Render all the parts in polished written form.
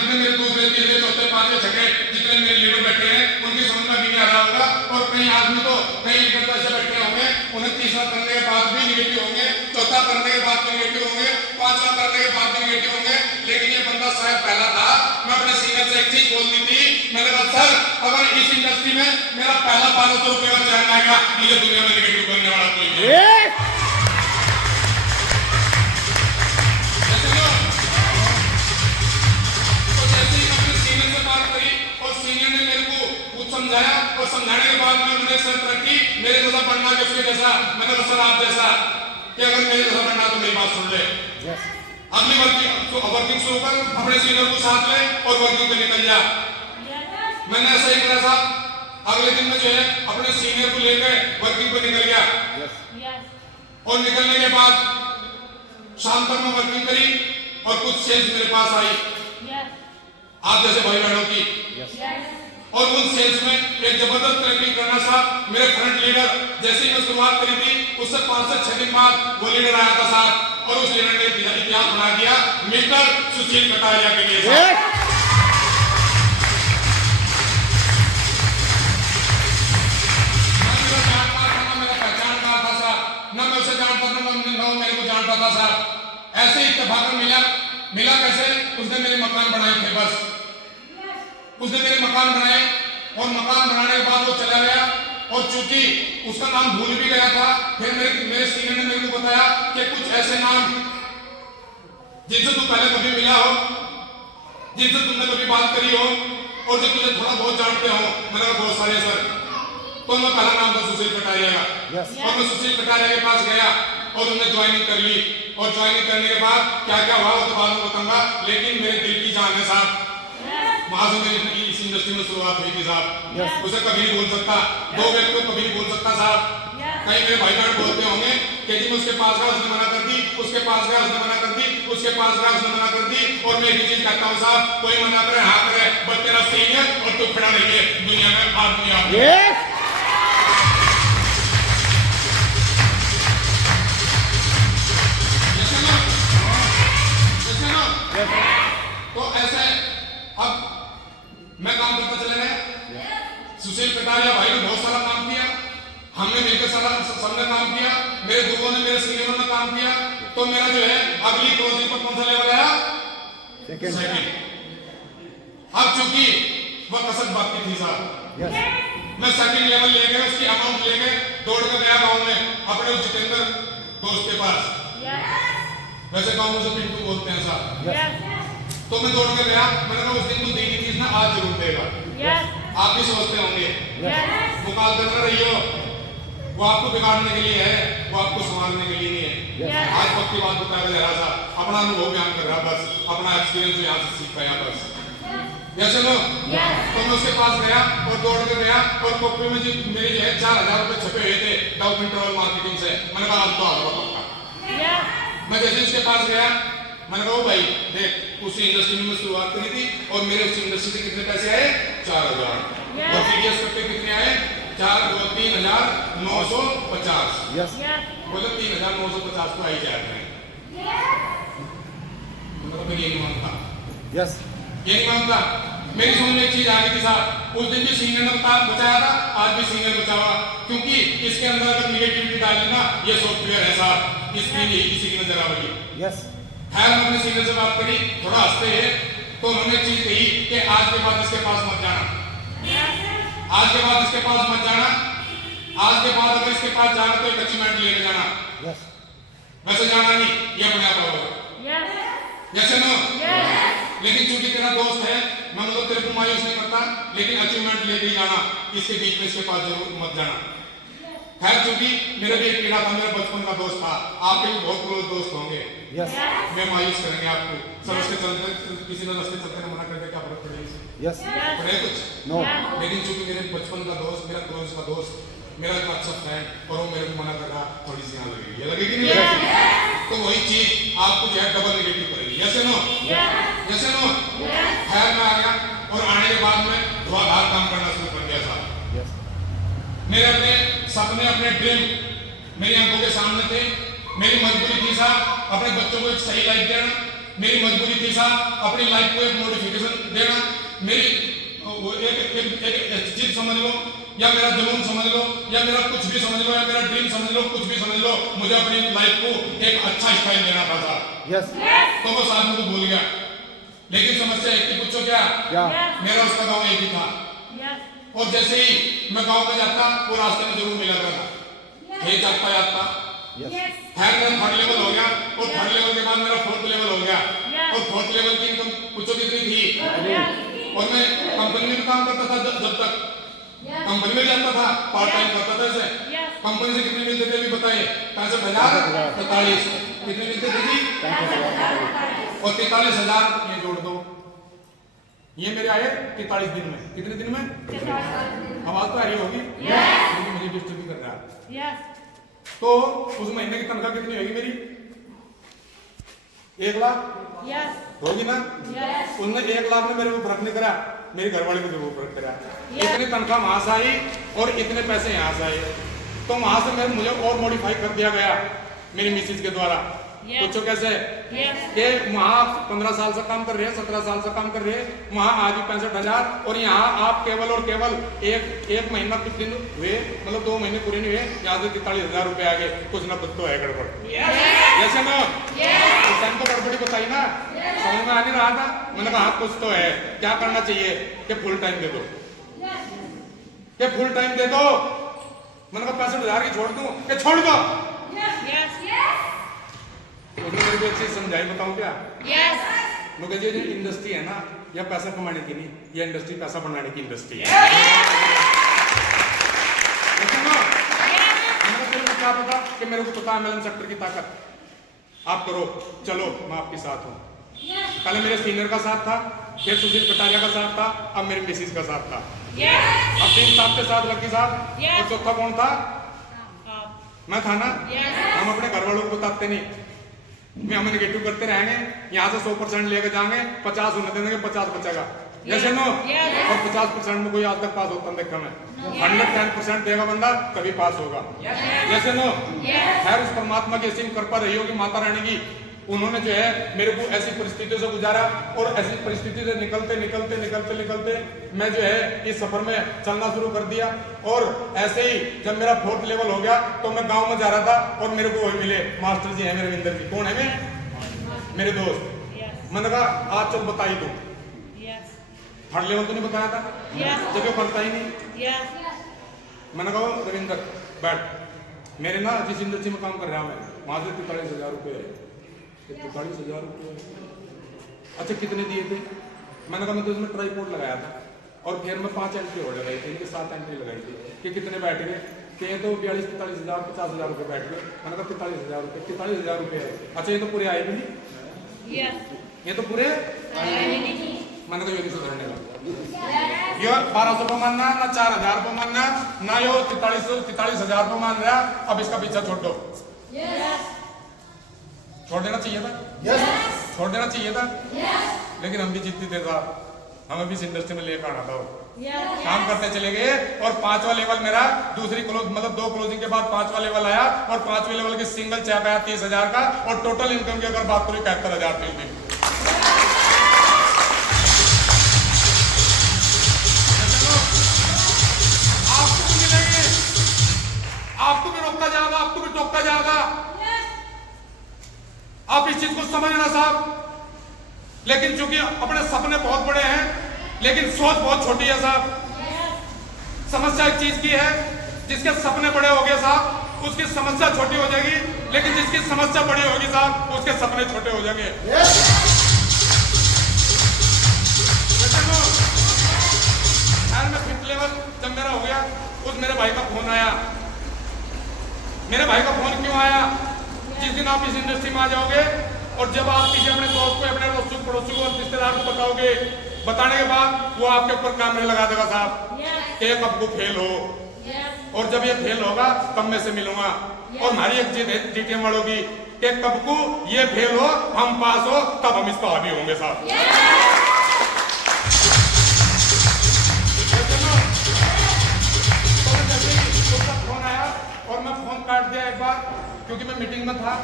जितने मेरे दोस्त रहते हैं चौथे पांचवे छठे जितने मेरे लीडर बैठे हैं उनकी समझ में भी नहीं आ रहा होगा। और कई आदमी तो कई लीडर तो ऐसे बैठे होंगे उन्हें तीसरा करने के बाद भी निगेटिव होंगे, चौथा करने के बाद भी निगेटिव होंगे, पांचवा करने के बाद भी निगेटिव होंगे। लेकिन ये बंदा शायद पहला था। मैं अपने सीनियर से एक चीज बोलनी थी, मैंने कहा सर अगर इस इंडस्ट्री में मेरा पहला 500 रुपये का चैन आएगा मुझे दुनिया में निगेटिव करने वाला कोई नहीं है। समझाया और समझाने के बाद मैंने शर्त रखी मेरे जैसा पढ़ना कि उसके जैसा। मैंने कहा सर आप जैसा कि अगर मेरे जैसा पढ़ना तो मेरी बात सुन ले। अगली वर्किंग शुरू कर, अपने सीनियर को साथ ले और वर्किंग पे निकल जा। मैंने ऐसा ही करा साहब। अगले दिन में जो है अपने सीनियर को लेकर वर्किंग पे निकल गया और निकलने के बाद शाम तक मैं वर्किंग करी और कुछ सेल्स मेरे पास आई आप जैसे भाई बहनों की। और उन सेल्स में एक जबरदस्त क्लैपिंग करना साहब। मेरे फ्रंट लीडर जैसे ही मैं शुरुआत करी थी उससे 5 से 6 दिन बाद वो लीडर आया था साहब और उस लीडर ने इतिहास बना दिया मिस्टर सुशील कटारिया के लिए साहब। मेरा पहचानदार था साहब, न मैं उसे जानता था न मेरे को जानता था साहब। ऐसे इत्तेफाक मिला कैसे उसने मेरे मकान बनाए थे बस। उसने मेरे मकान बनाए और मकान बनाने के बाद वो चला गया और चूंकि उसका नाम भूल भी गया था फिर मेरे सीनियर ने मेरे को बताया कि कुछ ऐसे नाम जिनसे तू पहले कभी मिला हो, जिनसे तुमने कभी बात करी हो और जो तुझे थोड़ा बहुत जानते हो। मैंने बहुत सारे सर। तो मैं पहला नाम था सुशील कटारिया का और मैं सुशील कटारिया के पास गया और उन्होंने ज्वाइनिंग कर ली। और ज्वाइनिंग करने के बाद क्या क्या हुआ वो तो बाद में बताऊंगा, लेकिन मेरे दिल की जान है साहब। वहां से मेरी इस इंडस्ट्री में शुरुआत हुई थी साहब। उसे कभी नहीं बोल सकता, 2 व्यक्ति को कभी नहीं बोल सकता साहब। कई मेरे भाई बहन बोलते होंगे कि जी उसके पास गया उसने मना कर दी, उसके पास गया उसने मना कर दी, उसके पास गया उसने मना कर दी। और मैं एक चीज कहता हूँ साहब, कोई मना करे हाँ करे बट तेरा सीनियर और तू खड़ा रहिए दुनिया में आदमी आप। तो ऐसे अब मैं काम करता चले गया। सुशील कटारिया भाई ने बहुत सारा काम किया, हमने मिलकर सबने काम किया, मेरे गुरुओं ने मेरे सीनियरों ने काम किया। तो मेरा जो है अगली क्लोजिंग पर कौन सा लेवल आया? सेकंड। अब चूंकि वह कसक बाकी थी साहब, मैं सेकंड लेवल ले गया, उसकी अमाउंट ले गए, दौड़ कर गया गाँव में अपने जितेंद्र दोस्त के पास। वैसे गाँव में से पिंटू बोलते हैं साहब। तो मैं दौड़ कर गया, मैंने कहा उस दिन तो देगी चीज ना आज जरूर देगा। आप भी समझते होंगे मुकाबला कर रही हो, वो आपको बिगाड़ने के लिए है, वो आपको संभालने के लिए नहीं है। आज पक्की बात बता के रहा था, अपना अनुभव बयान कर रहा, बस अपना एक्सपीरियंस यहाँ से सीख पाया बस। या चलो तो मैं उसके पास गया और दौड़ कर गया और कॉपी में जो मेरे जो है 4000 रुपए छपे हुए थे डाउट इंटरवल मार्केटिंग से। मैंने कहा अब तो आ गया पक्का। मैं जैसे उसके पास गया मैंने कहा भाई देख उसी इंडस्ट्री में शुरुआत करी थी और मेरे उस इंडस्ट्री से कितने पैसे आए 4000 और टीडीएस करके कितने आए 3,950। बोले 3,950 तो आई जाते हैं। मैं ये नहीं मानता, ये नहीं मानता। मेरी समझ में एक चीज आ गई थी साहब, उस दिन भी सीनियर ने बचाया था, आज भी सीनियर बचावा, क्योंकि इसके अंदर अगर निगेटिविटी डाली ना ये सॉफ्टवेयर है साहब, इसकी नहीं किसी की नजर आ रही। खैर मैं अपने सीनियर से बात करी, थोड़ा हंसते हैं तो उन्होंने एक चीज कही कि आज के बाद इसके पास मत जाना, आज के बाद इसके पास मत जाना, आज के बाद अगर इसके पास जाना तो एक अचीवमेंट लेके जाना, वैसे जाना नहीं, ये अपने आप होगा। जैसे नो लेकिन चूंकि तेरा दोस्त है मैं मतलब तेरे को मायूस नहीं करता, लेकिन अचीवमेंट लेके ही जाना, इसके बीच में इसके पास जरूर मत जाना। खैर चूंकि मेरा भी एक कीड़ा था, मेरा बचपन का दोस्त था, आपके भी बहुत क्लोज दोस्त होंगे। मैं मायूस करेंगे आपको सब इसके चलते, किसी ने रास्ते चलते मना कर दे क्या फर्क पड़ेगा? पड़े कुछ लेकिन चूंकि मेरे बचपन का दोस्त, मेरा क्लोज का दोस्त, मेरा एक अच्छा फ्रेंड और वो मेरे को मना कर रहा, थोड़ी सी यहाँ लगेगी, ये लगेगी नहीं? तो वही चीज आपको जो है डबल निगेटिव करेगी। जैसे नो खैर मैं आ गया और आने के बाद में धुआंधार काम करना शुरू कर दिया था। मेरे अपने सपने, अपने ड्रीम मेरी आंखों के सामने थे। मेरी मजबूरी थी साहब अपने बच्चों को एक सही लाइफ देना, मेरी मजबूरी थी साहब अपनी लाइफ को एक मॉडिफिकेशन देना, मेरी वो एक चीज समझ लो, या मेरा जुनून समझ लो, या मेरा कुछ भी समझ लो, या मेरा ड्रीम समझ लो, कुछ भी समझ लो, मुझे अपनी लाइफ को एक अच्छा स्टाइल देना था साहब। यस तो वो साहब को भूल गया, लेकिन समस्या एक ही, पूछो क्या? मेरा उसका गाँव एक ही था, और जैसे ही मैं गाँव में जाता वो रास्ते में जरूर मिला था, ये जाता जाता खैर मेरा थर्ड लेवल हो गया, और थर्ड लेवल के बाद मेरा फोर्थ लेवल हो गया, और फोर्थ लेवल की इनकम पूछो कितनी थी। और मैं कंपनी में काम करता था, जब तक कंपनी में जाता था, पार्ट टाइम करता था ऐसे। कंपनी से कितने मिलते थे अभी बताइए? 65,000 43 कितने मिलते थे जी? और 43,000 ये जोड़ दो, ये मेरे आए 43 दिन में। कितने दिन में? आवाज तो आ रही होगी, लेकिन मुझे डिस्टर्ब भी कर रहा है। तो उस महीने की तनख्वाह कितनी होगी मेरी? 1 लाख होगी ना? उसने 1 लाख में मेरे को फर्क नहीं करा, मेरे घर वाले को जरूर फर्क करा। इतनी तनख्वाह वहां से आई और इतने पैसे यहाँ से आए, तो वहां से मुझे और मॉडिफाई कर दिया गया मेरी मिसेज के द्वारा। पूछो कैसे? कि वहाँ 15 साल से काम कर रहे हैं, 17 साल से काम कर रहे हैं, वहाँ आज भी 65,000, और यहाँ आप केवल और केवल एक महीना कुछ दिन हुए, मतलब 2 महीने पूरे नहीं हुए, यहाँ से 43,000 रुपए आ गए। कुछ ना कुछ तो है गड़बड़, जैसे ना उस टाइम तो गड़बड़ी बताई ना, समझ में आ नहीं रहा था। मैंने कहा कुछ तो है, क्या करना चाहिए? कि फुल टाइम दे दो, कि फुल टाइम दे दो। मैंने कहा 65,000 की छोड़ दूं कि छोड़ दो? उसने मेरे को एक चीज समझाई, बताऊं क्या? मुझे जो इंडस्ट्री है ना, यह पैसा कमाने की नहीं, यह इंडस्ट्री पैसा बनाने की इंडस्ट्री है। क्या पता कि मेरे को पता है एमएलएम सेक्टर की ताकत। आप करो, चलो मैं आपके साथ हूँ। पहले मेरे सीनियर का साथ था, फिर सुशील कटारिया का साथ था, अब मेरे मिसेज का साथ था। अब 3 साथ के साथ लकी साहब, और चौथा कौन था? मैं था ना। हम अपने घर वालों को बताते नहीं, मैं हमें नेगेटिव करते रहेंगे, यहाँ से 100% लेके जाएंगे, 50 उन्हें देंगे, 50 बचेगा, जैसे नो। और 50% में कोई आज तक पास होता देखा मैं। 110% देगा बंदा तभी पास होगा, जैसे नो। खैर उस परमात्मा की असीम कृपा रही होगी, माता रानी की, उन्होंने जो है मेरे को ऐसी परिस्थितियों से गुजारा, और ऐसी परिस्थिति से निकलते निकलते निकलते निकलते मैं जो है इस सफर में चलना शुरू कर दिया। और ऐसे ही जब मेरा 4th लेवल हो गया तो मैं गांव में जा रहा था, और मेरे को वही मिले मास्टर जी हैं मेरे रविंदर जी। कौन है? मेरे दोस्त। मैंने कहा आज चल बताई दो। 3rd लेवल तो नहीं बताया था, जब करता ही नहीं। मैंने कहा रविंदर बैठ, मेरे ना जिस इंडस्ट्री में काम कर रहा हूँ मैं, वहां से 43,000 रुपये है। 43,000 रुपये? अच्छा कितने दिए थे? मैंने कहा मैं तो इसमें ट्राईपोर्ट लगाया था, और फिर मैं 5 एंट्री और लगाई थी, 7 एंट्री लगाई थी। कि कितने बैठ गए? कि तो 42-43,000 50,000 रुपये बैठ गए। मैंने कहा 43,000 रुपये, 43,000 रुपये है। अच्छा ये तो पूरे आए भी नहीं, ये तो पूरे मैंने कहा ये नहीं सुधरने का। ये 1200 रुपये मानना ना, 4,000 रुपये मानना ना, यो 43,000 रुपये मान रहा। अब इसका पीछा छोड़ दो। छोड़ देना चाहिए था, छोड़ देना चाहिए था, लेकिन हम भी जिद्दी थे साहब, हमें भी इस इंडस्ट्री में लेकर आना था। काम करते चले गए, और 5वां लेवल मेरा दूसरी क्लोज, मतलब 2 क्लोजिंग के बाद 5वां लेवल आया, और 5वें लेवल की सिंगल चेक आया 30,000 का, और टोटल इनकम की अगर बात करूँ 71,000 थी। आपको भी मिलेंगे, आपको भी रोका जाएगा, आपको भी टोका जाएगा। आप इस चीज को समझना साहब। लेकिन चूंकि अपने सपने बहुत बड़े हैं, लेकिन सोच बहुत छोटी है साहब। समस्या एक चीज की है, जिसके सपने बड़े हो गए साहब, उसकी समस्या छोटी हो जाएगी, लेकिन जिसकी समस्या बड़ी होगी साहब, उसके सपने छोटे हो जाएंगे। मैं 5th लेवल जब मेरा हो गया, उस मेरे भाई का फोन आया। मेरे भाई का फोन क्यों आया? जिस दिन आप इस इंडस्ट्री में आ जाओगे, और जब आप किसी अपने दोस्त को, अपने दोस्तों पड़ोसी को, रिश्तेदार को बताओगे, बताने के बाद वो आपके ऊपर कैमरे लगा देगा साहब कि कब को फेल हो, और जब ये फेल होगा तब मैं से मिलूंगा। और हमारी एक जिद है जीटीएम वालों की कि कब को ये फेल हो, हम पास हो, तब हम इसका हावी होंगे साहब। फोन आया और मैं फोन काट दिया एक बार, क्योंकि मैं मीटिंग में था।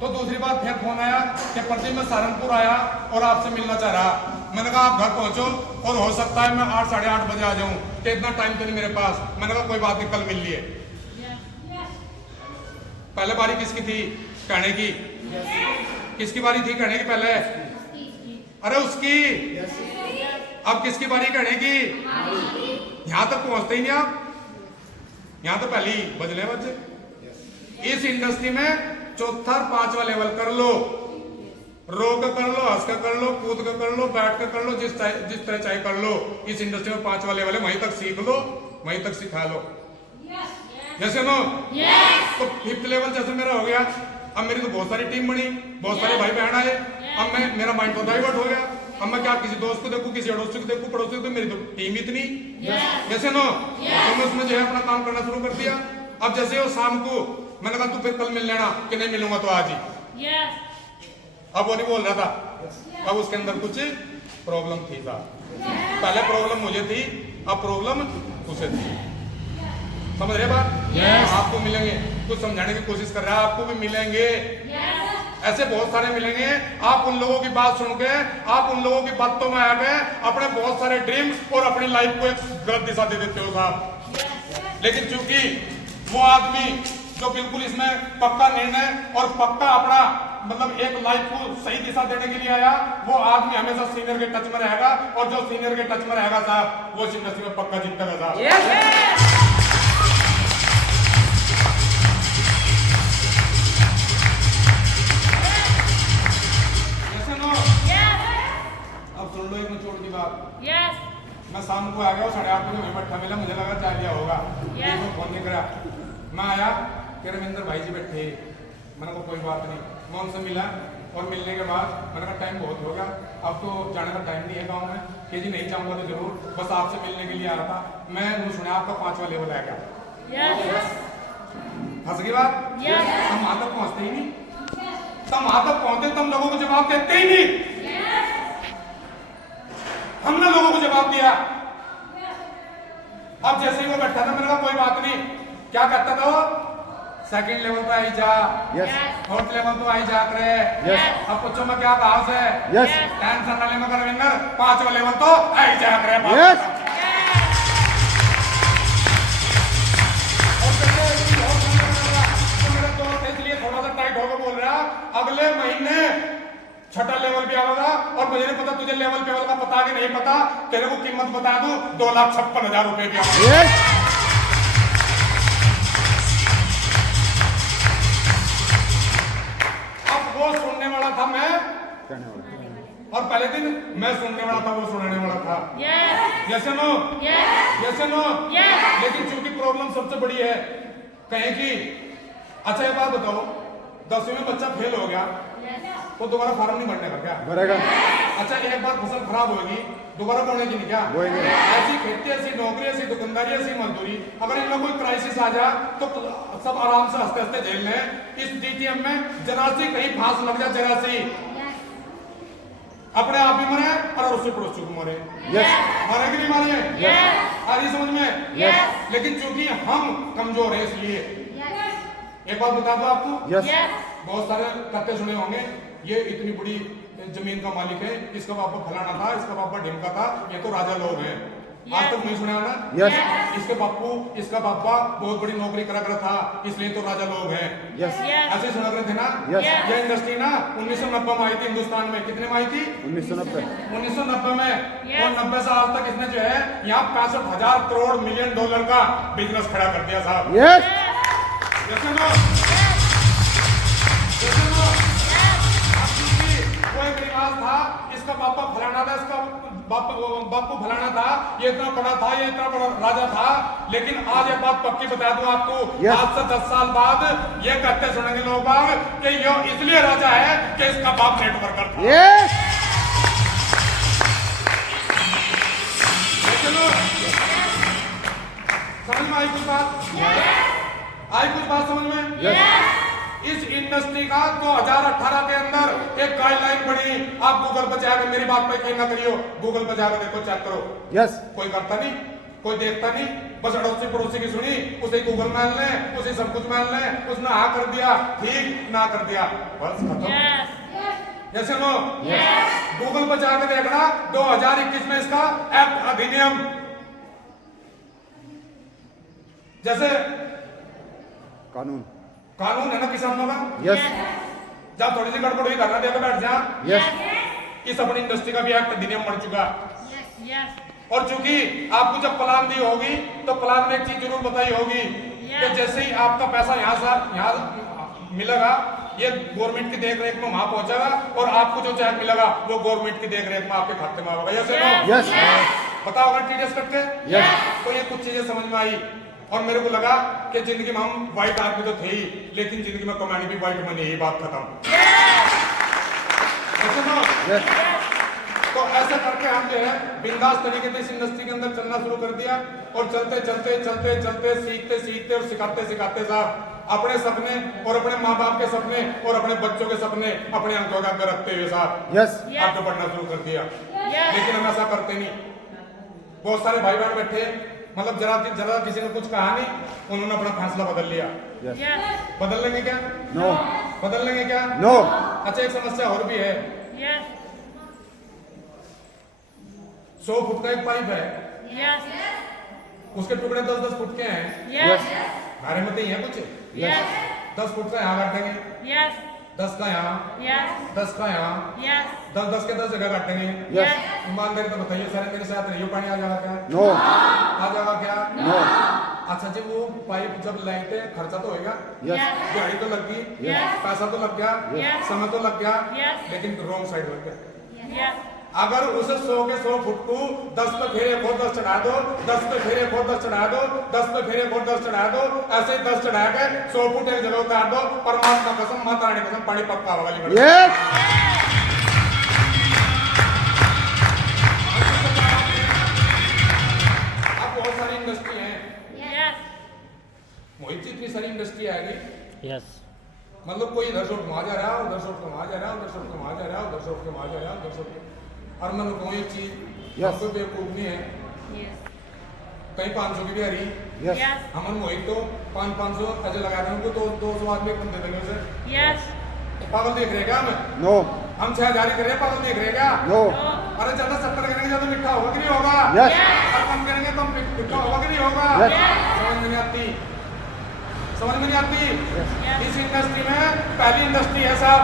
तो दूसरी बार फिर फोन आया कि प्रदीप मैं सहारनपुर आया और आपसे मिलना चाह रहा। मैंने कहा आप घर पहुंचो और हो सकता है मैं 8 साढ़े 8 बजे आ जाऊं, कि इतना टाइम तो नहीं मेरे पास। मैंने कहा कोई बात नहीं, कल मिल लिए। पहले बारी किसकी थी कहने की? किसकी बारी थी कहने की पहले? अरे उसकी। अब किसकी बारी कहने की? यहां तक पहुंचते ही नहीं आप, यहां तो पहले ही बजले बच्चे। इस इंडस्ट्री में चौथा और पांचवा लेवल कर लो, रो का कर लो, हंस का कर लो, कूद का कर लो, बैठ का कर लो, जिस तरह चाहे कर लो। इस इंडस्ट्री में पांचवा लेवल है, वहीं तक सीख लो, वहीं तक सिखा लो। जैसे नो तो फिफ्थ लेवल जैसे मेरा हो गया, अब मेरी तो बहुत सारी टीम बनी, बहुत सारे भाई बहन आए। अब मैं मेरा माइंड तो डाइवर्ट हो गया। अब मैं क्या किसी दोस्त को देखूं, किसी अड़ोसी को देखूं, पड़ोसी को, मेरी तो टीम इतनी। जैसे नो तो मैं उसमें जो है अपना काम करना शुरू कर दिया। अब जैसे वो शाम को मैंने कहा तू फिर कल मिल लेना, कि नहीं मिलूंगा तो आज ही। अब वो नहीं बोल रहा था, अब उसके अंदर कुछ प्रॉब्लम थी था। पहले प्रॉब्लम मुझे थी, अब प्रॉब्लम उसे थी। समझ रहे बात? आपको मिलेंगे, कुछ समझाने की कोशिश कर रहा है, आपको भी मिलेंगे। ऐसे बहुत सारे मिलेंगे। आप उन लोगों की बात सुन के, आप उन लोगों की बातों में आ गए, अपने बहुत सारे ड्रीम और अपनी लाइफ को एक गलत दिशा दे देते हो साहब। लेकिन चूंकि वो आदमी जो बिल्कुल इसमें पक्का निर्णय और पक्का अपना मतलब एक लाइफ को सही दिशा देने के लिए आया, वो आदमी हमेशा सीनियर के टच में रहेगा। और जो सीनियर के टच में रहेगा साहब, वो इस इंडस्ट्री में पक्का जीतेगा साहब। अब सुन लो एक निचोड़ की बात। मैं शाम को आ गया, 8:30 बजे वहीं बैठा मिला, मुझे लगा चाय लिया होगा। फोन नहीं करा, मैं आया कि रविंद्र भाई जी बैठे। मैंने कहा कोई बात नहीं, मैं उनसे मिला और मिलने के बाद मैंने कहा टाइम बहुत हो गया, अब तो जाने का टाइम नहीं है गाँव में। कि जी नहीं जाऊंगा तो जरूर, बस आपसे मिलने के लिए आ रहा था। मैं वो सुना आपका 5वां लेवल आ गया। हंस की बात, हम वहां तक पहुंचते ही नहीं। तुम वहां तक पहुंचते, तुम लोगों को जवाब देते ही नहीं। हमने लोगों को जवाब दिया। अब जैसे ही वो बैठा था, मैंने कहा कोई बात नहीं। क्या कहता था वो? सेकंड लेवल तो आई जा, फोर्थ लेवल तो आई जा करे। अब पूछो मैं क्या कहा से? टेंशन ना ले मगर रविंदर, 5वां लेवल तो आई जा करे। इसलिए थोड़ा सा टाइट होकर बोल रहा, अगले महीने 6ठा लेवल भी आएगा। और मुझे नहीं पता तुझे लेवल पे का पता कि नहीं पता, तेरे को कीमत बता दूं, 2,56,000 रुपए भी आएगा। अब वो सुनने वाला था मैं, और पहले दिन मैं सुनने वाला था, वो सुनाने वाला था। जैसे नो जैसे नो। लेकिन चूंकि प्रॉब्लम सबसे बड़ी है कहें कि अच्छा एक बात बताओ, 10वीं में बच्चा फेल हो गया तो दोबारा फार्म नहीं भरने का क्या? भरेगा। अच्छा एक बार फसल खराब होगी, दोबारा बोने की नहीं क्या? ऐसी खेती, ऐसी नौकरी, ऐसी दुकानदारी, ऐसी मजदूरी, अगर इनमें कोई क्राइसिस आ जाए तो सब आराम से हंसते हंसते झेल लें। इस डीटीएम में जरा सी कहीं फांस लग जाए, जरा सी अपने आप भी मरे और उससे पड़ोसी को मरे। मरे कि नहीं मरे? आ रही समझ में? लेकिन चूंकि हम कमजोर है, इसलिए एक बात बता दो आपको, बहुत सारे कत्ते सुने होंगे, ये इतनी बड़ी जमीन का मालिक है, इसका पापा फलाना था, इसका पापा ढिमका था, ये तो राजा लोग हैं। आज तक नहीं सुना ना? इसके बापू, इसका पापा बहुत बड़ी नौकरी करा था, इसलिए तो राजा लोग हैं। ऐसे सुना रहे थे ना? ये इंडस्ट्री ना 1990 में आई थी हिंदुस्तान में। कितने में आई थी? 1990 में। और 90 से आज तक इसने जो है यहाँ 65,000 करोड़ मिलियन डॉलर का बिजनेस खड़ा कर दिया साहब। वो एक रिवाज था, इसका बापा फलाना था, इसका बापू फलाना था, ये इतना बड़ा था, ये इतना बड़ा राजा था। लेकिन आज ये बात पक्की बता दूं आपको, आज से 10 साल बाद ये कहते सुनेंगे लोग कि ये इसलिए राजा है कि इसका बाप नेटवर्कर था। समझ में आई कुछ बात? आई कुछ बात समझ में? इस इंडस्ट्री का 2018 के अंदर एक गाइडलाइन बनी। आप गूगल पर जाकर, मेरी बात पे यकीन ना करियो, गूगल पर जाकर देखो, चेक करो। कोई करता नहीं, कोई देखता नहीं, बस अड़ोसी पड़ोसी की सुनी, उसे गूगल मान ले, उसे सब कुछ मान ले, उसने हाँ कर दिया ठीक, ना कर दिया बस खत्म। जैसे नो गूगल पर जाकर देखना 2021 में इसका एक्ट अधिनियम, जैसे कानून है ना किसानों का, यस जब थोड़ी सी गड़बड़ हुई करना देकर बैठ जा, यस इस अपनी इंडस्ट्री का भी एक्ट अधिनियम बन चुका। Yes. और चूंकि आपको जब प्लान दी होगी तो प्लान में एक चीज जरूर बताई होगी कि जैसे ही आपका पैसा यहाँ मिलेगा, ये गवर्नमेंट की देख रेख में वहां पहुंचेगा और आपको जो चेक मिलेगा वो गवर्नमेंट की देख रेख में आपके खाते में होगा। यस यस पता होगा टीडीएस कट के। यस तो ये कुछ चीजें समझ में आई और मेरे को लगा कि जिंदगी में हम व्हाइट आदमी तो थे ही, लेकिन जिंदगी में कमानी भी व्हाइट मनी, यही बात खत्म। यस तो ऐसा करके हम जो है बिंदास तरीके से इस इंडस्ट्री के अंदर चलना शुरू कर दिया और चलते चलते चलते चलते सीखते सीखते और सिखाते सिखाते साहब अपने सपने और अपने माँ बाप के सपने और अपने बच्चों के सपने अपने आंखों के आगे रखते हुए साहब यस आगे बढ़ना शुरू कर दिया। लेकिन हम ऐसा करते नहीं। बहुत सारे भाई बहन बैठे, मतलब जरा किसी ने कुछ कहा नहीं, उन्होंने अपना फैसला बदल लिया। यस बदल लेंगे क्या? नो बदल लेंगे क्या? नो अच्छा एक समस्या और भी है। 100 फुट का एक पाइप है, उसके टुकड़े 10-10 फुट के हैं। यस हमारे में तो ही है कुछ। 10 फुट का यहाँ काटेंगे, 10 का यहाँ, 10 का यहाँ, 10-10 के 10 जगह काटेंगे। यस ईमानदारी तो बताइए सारे मेरे साथ नहीं हो, पानी आ जाएगा क्या? नो आ जाएगा क्या? नो अच्छा जी वो पाइप जब लाइटे खर्चा तो होएगा, यस दिहाड़ी तो लग गई, पैसा तो लग गया, समय तो लग गया, लेकिन रॉन्ग साइड हो गया। अगर उसे 100 के 100 फुट को 10 पे फिर एक और 10 चढ़ा दो, 10 पे फिर एक और 10 चढ़ा दो, 10 पे फिर एक और 10 चढ़ा दो, ऐसे ही 10 चढ़ा के 100 फुट एक जगह उतार दो, परमात्मा कसम माता रानी कसम पानी पक्का होगा। यस अब बहुत सारी इंडस्ट्री है, मोहित जी इतनी सारी इंडस्ट्री आएगी, मतलब कोई इधर शॉट वहां जा रहा है, उधर शॉट वहां जा रहा है, उधर शॉट वहां जा रहा है, उधर शॉट वहां जा रहा है, उधर शॉट। और मैं कहूँ एक चीज हमको बेवकूफ नहीं है, कहीं 500 की भी आ रही, यस हम मोहित तो 500 ऐसे लगा रहे हैं, तो 200 आदमी कम दे देंगे उसे। पागल देख रहे क्या हमें? नो हम 6 जारी कर रहे हैं, पागल देख रहे क्या? नो अरे ज्यादा 70 करेंगे ज्यादा मिठा होगा कि नहीं होगा? यस और कम करेंगे कम मिठा होगा कि नहीं होगा? समझ में नहीं आती, समझ में नहीं आती। इस इंडस्ट्री में पहली इंडस्ट्री है साहब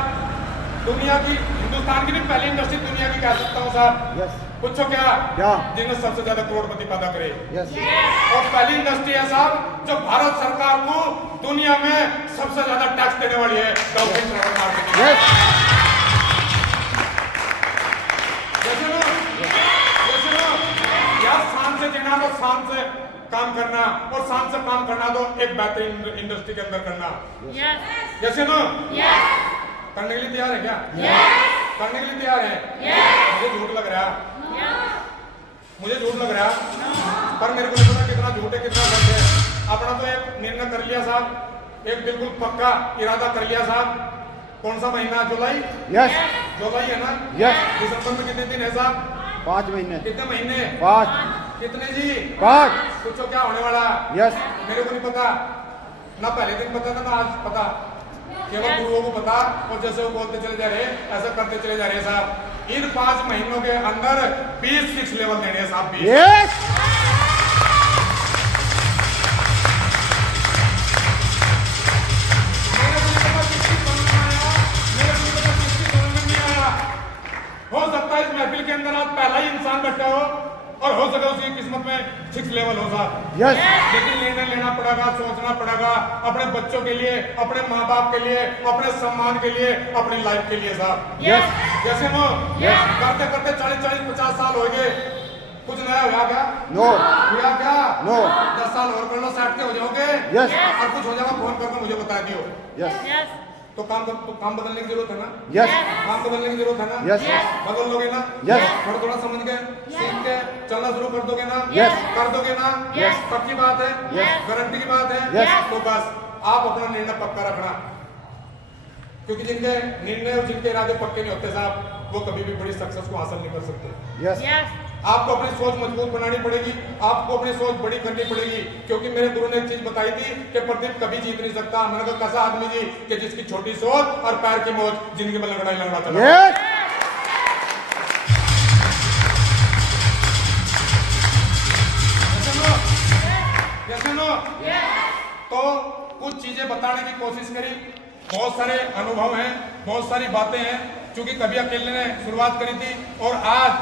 दुनिया की, हिंदुस्तान की नहीं पहली इंडस्ट्री दुनिया की कह सकता हूँ साहब। यस पूछो क्या? क्या? जिनमें सबसे ज्यादा करोड़पति पैदा करे। यस और पहली इंडस्ट्री है साहब जो भारत सरकार को दुनिया में सबसे ज्यादा टैक्स देने वाली है, डॉल्फिन ट्रैवल मार्केटिंग। यस जैसे नो यार शान से जीना तो शान से काम करना, और शान से काम करना तो एक बेहतरीन इंडस्ट्री के अंदर करना। जैसे नो करने के लिए तैयार है क्या? करने के लिए तैयार है? मुझे झूठ लग रहा, मुझे झूठ लग रहा, पर मेरे को नहीं पता कितना झूठ है कितना सच है। अपना तो एक निर्णय कर लिया साहब, एक बिल्कुल पक्का इरादा कर लिया साहब। कौन सा महीना? जुलाई। यस जुलाई है ना? यस दिसंबर में कितने दिन है साहब? 5 महीने कितने महीने? 5 कितने जी? 5 सोचो क्या होने वाला? यस मेरे को नहीं पता, ना पहले दिन पता था ना आज पता, केवल गुरुओं को पता, और जैसे वो बोलते चले जा रहे ऐसा करते चले जा रहे साहब। इन 5 महीनों के अंदर 20 6 लेवल देने हैं साहब। 20 यस हो सकता है इस महफिल के अंदर आज पहला ही इंसान बैठा हो, और हो सके उसकी किस्मत में 6 लेवल हो साहब। यस लेकिन निर्णय लेना पड़ेगा, सोचना पड़ेगा अपने बच्चों के लिए, अपने माँ बाप के लिए, अपने सम्मान के लिए, अपनी लाइफ के लिए साहब। यस जैसे वो करते करते 40-50 साल हो गए, कुछ नया हुआ क्या? नो हुआ क्या? नो 10 साल और कर लो, 60 के हो जाओगे। यस और कुछ हो जाएगा फोन करके मुझे बता दियो। यस तो काम बदलने की जरूरत है ना? यस काम बदलने की जरूरत है ना? यस बदल लोगे ना? यस थोड़ा थोड़ा समझ के सीख के चलना शुरू कर दोगे ना? यस कर दोगे ना? यस पक्की बात है, यस गारंटी की बात है। यस तो बस आप अपना निर्णय पक्का रखना, क्योंकि जिनके निर्णय और जिनके इरादे पक्के नहीं होते साहब, वो कभी भी बड़ी सक्सेस को हासिल नहीं कर सकते। यस आपको अपनी सोच मजबूत बनानी पड़ेगी, आपको अपनी सोच बड़ी करनी पड़ेगी, क्योंकि मेरे गुरु ने एक चीज बताई थी कि प्रदीप कभी जीत नहीं सकता। मैंने कहा कैसा आदमी जी कि जिसकी छोटी सोच और पैर की मौज जिंदगी में लड़ाई लड़ना चला। तो कुछ चीजें बताने की कोशिश करी, बहुत सारे अनुभव हैं, बहुत सारी बातें हैं, क्योंकि कभी अकेले ने शुरुआत करी थी और आज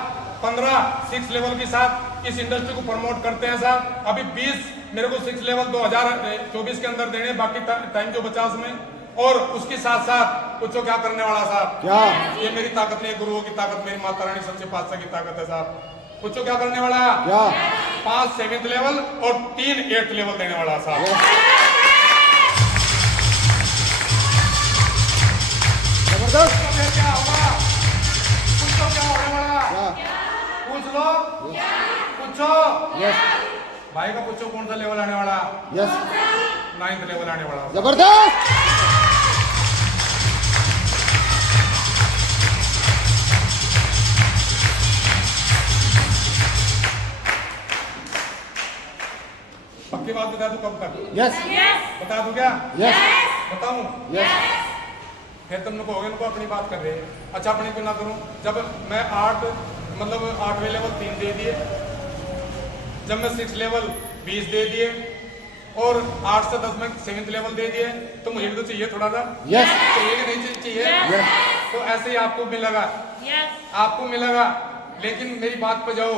15 लेवल के साथ इस इंडस्ट्री को प्रमोट करते हैं साहब। अभी 20 मेरे को 6 लेवल 2024 के अंदर देने, बाकी टाइम जो बचा उसमें, और उसके साथ साथ कुछ क्या करने वाला साहब, क्या ये मेरी ताकत नहीं, गुरुओं की ताकत, मेरी माता रानी सच्चे पातशाह की ताकत है साहब। कुछ क्या करने वाला, क्या 5 7th लेवल और 3 8th लेवल देने वाला साहब। जबरदस्त। फिर क्या होगा, कुछ तो क्या होने वाला, क्या पूछ लो, पूछो। यस भाई का पूछो कौन सा लेवल आने वाला, यस 9th लेवल आने वाला। जबरदस्त। पक्की बात बता दूं कब तक, यस बता दूं क्या, यस बताऊं? यस फिर तुम लोग कहोगे इनको अपनी बात कर रहे हैं। अच्छा अपनी क्यों ना करूं, जब मैं 8वें लेवल 3 दे दिए, जब मैं 6 लेवल 20 दे दिए, और 8 से 10 में 7th लेवल दे दिए, तो मुझे भी तो चाहिए थोड़ा सा, यस चाहिए कि नहीं चाहिए? यस तो ऐसे ही आपको मिलेगा, आपको मिलेगा। लेकिन मेरी बात पे जाओ,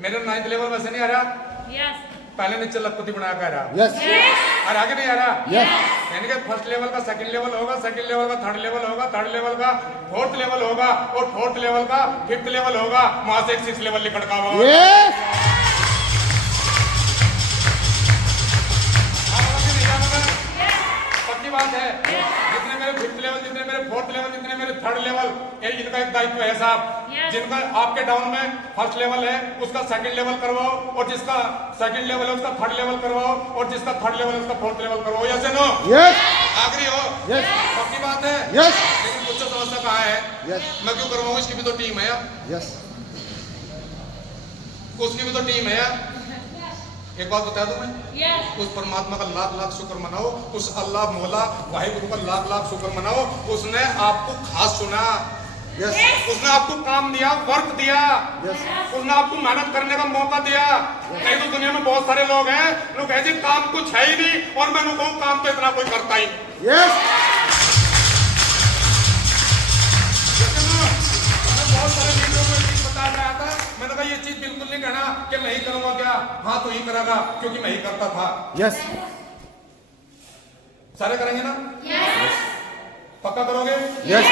मेरा 9th लेवल वैसे नहीं आ रहा, पहले नीचे लखपति बनाया कह रहा, यस और आगे नहीं आ रहा। यस यानी कि 1st लेवल का 2nd लेवल होगा, 2nd लेवल का 3rd लेवल होगा, 3rd लेवल का 4th लेवल होगा, और 4th लेवल का 5th लेवल होगा, वहां से एक 6th लेवल लिखट का होगा। यस पक्की बात है। जितने मेरे 5th लेवल, जितने मेरे 4th लेवल, जितने मेरे 3rd लेवल, इनका एक दायित्व है साहब। जिनका आपके डाउन में 1st लेवल है उसका 2nd लेवल करवाओ, और जिसका 2nd लेवल है उसका 3rd लेवल करवाओ, और जिसका 3rd लेवल है उसका 4th लेवल करवाओ। यस नो, यस आखिरी हो, यस पक्की बात है। यस लेकिन कुछ समस्या कहाँ है, यस मैं क्यों करवाऊँ, इसकी भी तो टीम है, यस उसकी भी तो टीम है। एक बात बता दूं मैं, उस परमात्मा का लाख लाख शुक्र मनाओ, उस अल्लाह मौला वाहिगुरु का लाख लाख शुक्र मनाओ, उसने आपको खास चुना, यस उसने आपको काम दिया, वर्क दिया, यस उसने आपको मेहनत करने का मौका दिया। नहीं तो दुनिया में बहुत सारे लोग हैं, लोग ऐसे काम कुछ है ही नहीं, और मैं कहूँ काम तो इतना कोई करता ही। यस बहुत सारे वीडियो में चीज बता रहा था, मैंने कहा ये चीज बिल्कुल नहीं कहना कि मैं ही करूंगा क्या, हाँ तो ही करेगा, क्योंकि मैं ही करता था। यस सारे करेंगे ना, पक्का करोगे? यस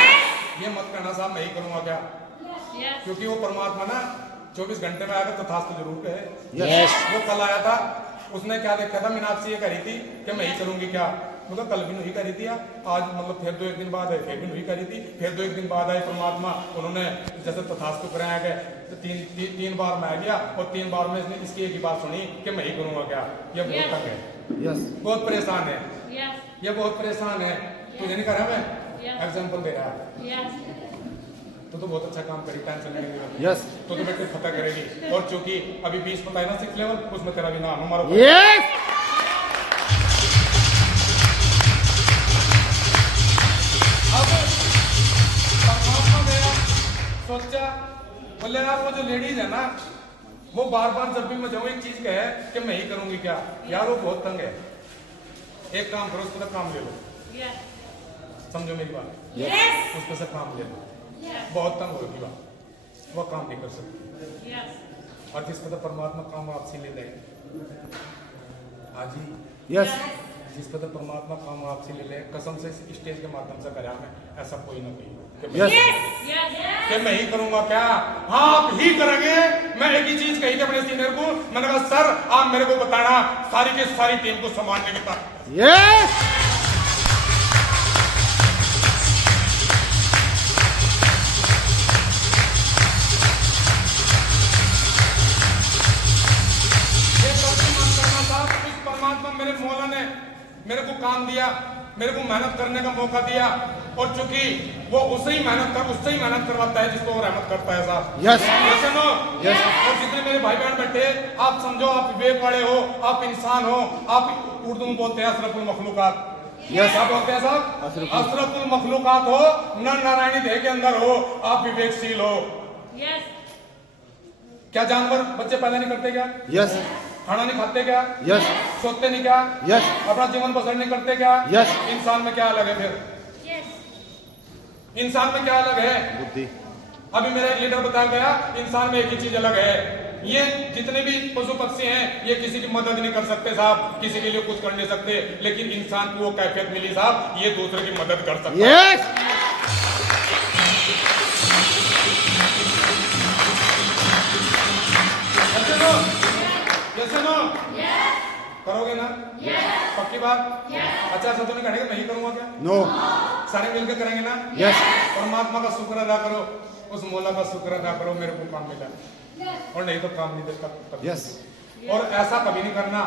ये मत कहना साहब मैं ही करूंगा क्या, क्योंकि वो परमात्मा ना 24 घंटे में आएगा तथास्तु जरूर कहे। यस वो कल आया था, उसने क्या देखा था, मीनाक्षी ये करी थी कि मैं ही करूंगी क्या, मतलब कल भी नहीं करी थी, आज मतलब फिर 2-1 दिन बाद है, फिर भी नहीं करी थी, फिर 2-1 दिन बाद आए परमात्मा, उन्होंने जैसे तथास्तु कराया गया, तो तीन बार मैं आ गया, और 3 बार में इसने इसकी एक ही बात सुनी कि मैं ही करूंगा क्या। ये बहुत तंग है, यस बहुत परेशान है, ये बहुत परेशान है। तुझे नहीं करा, मैं एग्जाम्पल दे रहा है, तो बहुत अच्छा काम करी, टेंशन नहीं लेनी, यस तो बेटे फतह करेगी। और चूंकि अभी 20 पता है ना 6th लेवल, उसमें तेरा भी नाम हमारा। यस अब परमात्मा ने सोचा, बोले यार वो जो लेडीज है ना, वो बार बार जब भी मैं जाऊँ एक चीज कहे कि मैं ही करूंगी क्या, यार वो बहुत तंग है। एक काम करो, उसको काम ले लो, समझो मेरी बात, उसको से काम ले लो, बहुत तंग होगी बात, वो काम नहीं कर सकती। और जिसका तो परमात्मा काम आपसे ले लेंगे, हाजी यस जिस पर तो परमात्मा काम आपसे ले ले, कसम से स्टेज के माध्यम से करा मैं, ऐसा कोई ना कोई यस कि मैं ही करूंगा क्या, हाँ आप ही करेंगे। मैं एक ही चीज कही थी अपने सीनियर को, मैंने कहा सर आप मेरे को बताना सारी की सारी टीम को संभालने की ताकत। यस परमात्मा मेरे मौला ने मेरे को काम दिया, मेरे को मेहनत करने का मौका दिया, और चूंकि वो उससे ही मेहनत करवाता है जिसको वो रहमत करता है साहब। यस ऐसे नो यस और जितने मेरे भाई बहन बैठे, आप समझो आप विवेक वाले हो, आप इंसान हो, आप उर्दू में बोलते हैं अशरफुल मखलूकात। यस क्या बोलते हैं साहब? अशरफुल मखलूकात हो, नर नारायणी देह के अंदर हो, आप विवेकशील हो। क्या जानवर बच्चे पैदा नहीं करते क्या? यस खाना नहीं खाते क्या? यस सोते नहीं क्या? यस अपना जीवन बसर नहीं करते क्या? यस इंसान में क्या अलग है फिर? इंसान में क्या अलग है? बुद्धि अभी मेरा एक लीडर बताया गया, इंसान में एक ही चीज अलग है, ये जितने भी पशु पक्षी हैं ये किसी की मदद नहीं कर सकते साहब, किसी के लिए कुछ कर नहीं सकते, लेकिन इंसान को वो कैफियत मिली साहब, ये दूसरे की मदद कर सकता है। यस जैसे नो करोगे ना? पक्की बात? अच्छा ऐसा तो नहीं कहेंगे मैं ही करूंगा क्या? नो सारे मिलकर करेंगे ना? यस परमात्मा का शुक्र अदा करो, उस मौला का शुक्र अदा करो, मेरे को काम मिला, और नहीं तो काम नहीं देता। यस और ऐसा कभी नहीं करना